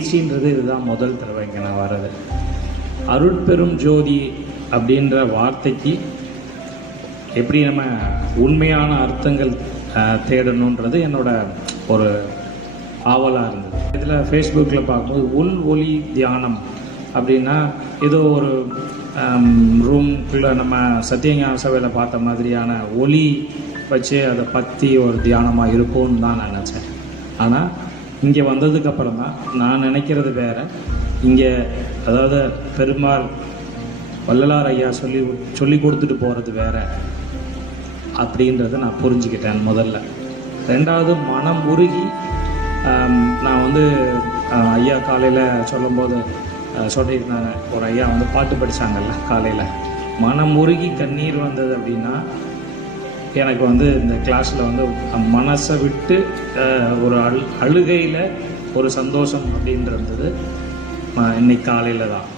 நிகழ்ச்சின்றது இதுதான் முதல் தடவை இங்கே நான் வர்றது. அருட்பெரும் ஜோதி அப்படின்ற வார்த்தைக்கு எப்படி நம்ம உண்மையான அர்த்தங்கள் தேடணுன்றது என்னோட ஒரு ஆவலாக இருந்தது. இதில் ஃபேஸ்புக்கில் பார்க்கும்போது உள் ஒளி தியானம் அப்படின்னா ஏதோ ஒரு ரூம்குள்ளே நம்ம சத்தியஞான சபையில் பார்த்த மாதிரியான ஒளி வச்சு அதை பற்றி ஒரு தியானமாக இருக்கும்னு தான் நான் நினச்சேன். ஆனால் இங்கே வந்ததுக்கப்புறம் தான் நான் நினைக்கிறது வேறு. இங்கே அதாவது பெருமாள் வள்ளலார் ஐயா சொல்லி கொடுத்துட்டு போகிறது வேறு அப்படின்றத நான் புரிஞ்சுக்கிட்டேன் முதல்ல. ரெண்டாவது, மனம் உருகி நான் வந்து ஐயா காலையில் சொல்லும்போது சொல்லியிருந்தாங்க, ஒரு ஐயா வந்து பாட்டு படித்தாங்கல்ல காலையில், மனம் உருகி கண்ணீர் வந்தது அப்படின்னா எனக்கு வந்து இந்த கிளாஸில் வந்து மனசை விட்டு ஒரு அழுகையில் ஒரு சந்தோஷம் அப்படின்றது இன்னைக்கு காலையில் தான்.